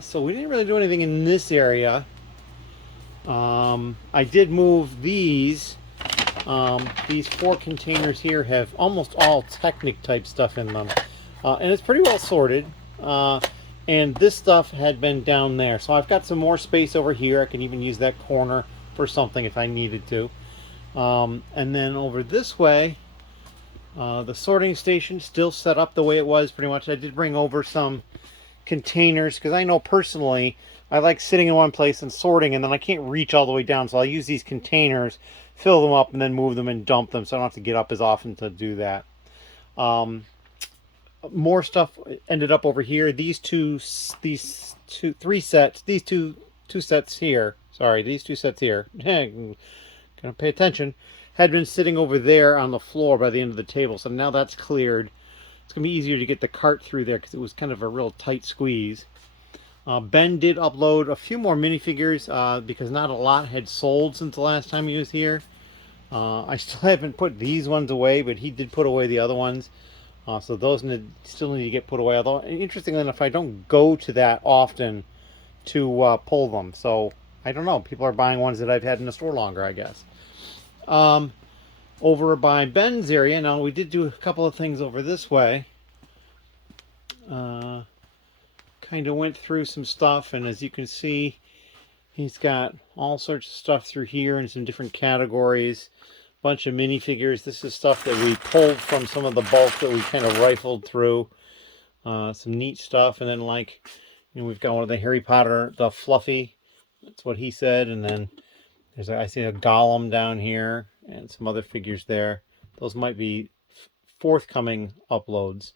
So we didn't really do anything in this area. I did move these. These 4 containers here have almost all Technic type stuff in them. And it's pretty well sorted. And this stuff had been down there. So I've got some more space over here. I can even use that corner for something if I needed to. And then over this way, the sorting station still set up the way it was pretty much. I did bring over some containers because I know personally I like sitting in one place and sorting, and then I can't reach all the way down, so I'll use these containers, fill them up, and then move them and dump them, so I don't have to get up as often to do that. More stuff ended up over here. These two sets here, gonna pay attention, had been sitting over there on the floor by the end of the table, so now that's cleared. It's gonna be easier to get the cart through there because it was kind of a real tight squeeze. Ben did upload a few more minifigures because not a lot had sold since the last time he was here. I still haven't put these ones away, but he did put away the other ones. So those still need to get put away. Although, interestingly enough, I don't go to that often to pull them. So, I don't know. People are buying ones that I've had in the store longer, I guess. Over by Ben's area, now we did do a couple of things over this way. Kind of went through some stuff, and as you can see, he's got all sorts of stuff through here in some different categories. Bunch of minifigures. This is stuff that we pulled from some of the bulk that we kind of rifled through. Some neat stuff, and then like, you know, we've got one of the Harry Potter, the Fluffy. That's what he said, and then I see a Golem down here and some other figures there. Those might be forthcoming uploads.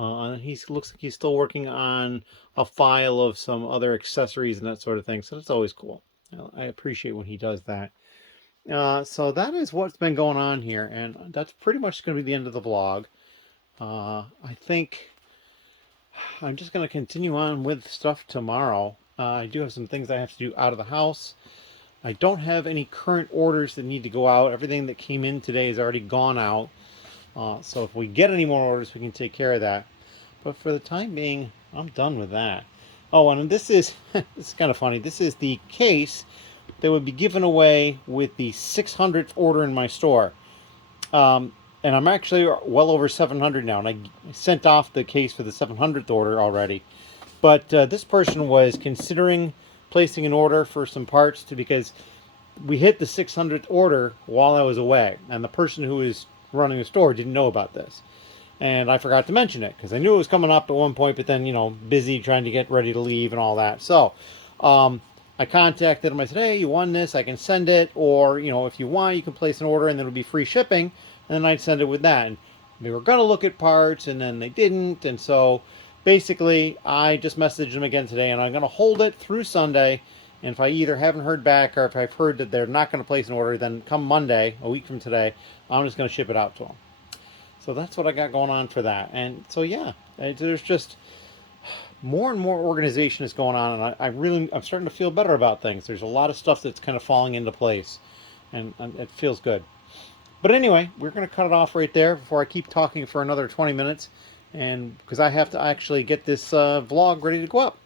And he looks like he's still working on a file of some other accessories and that sort of thing. So that's always cool. I appreciate when he does that. So that is what's been going on here. And that's pretty much going to be the end of the vlog. I think I'm just going to continue on with stuff tomorrow. I do have some things I have to do out of the house. I don't have any current orders that need to go out. Everything that came in today has already gone out. So if we get any more orders, we can take care of that. But for the time being, I'm done with that. Oh, and this is, this is kind of funny. This is the case that would be given away with the 600th order in my store. And I'm actually well over 700 now. And I sent off the case for the 700th order already. But this person was considering placing an order for some parts because we hit the 600th order while I was away. And the person who is running the store didn't know about this, and I forgot to mention it because I knew it was coming up at one point, but then, you know, busy trying to get ready to leave and all that. So I contacted him. I said, hey, you won this, I can send it, or, you know, if you want, you can place an order and then it'll be free shipping, and then I'd send it with that. And they were gonna look at parts, and then they didn't, and so basically I just messaged them again today, and I'm gonna hold it through Sunday. And if I either haven't heard back or if I've heard that they're not going to place an order, then come Monday, a week from today, I'm just going to ship it out to them. So that's what I got going on for that. And so, yeah, there's just more and more organization is going on. And I'm starting to feel better about things. There's a lot of stuff that's kind of falling into place. And it feels good. But anyway, we're going to cut it off right there before I keep talking for another 20 minutes. And because I have to actually get this vlog ready to go up.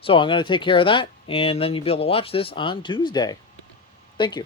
So I'm going to take care of that, and then you'll be able to watch this on Tuesday. Thank you.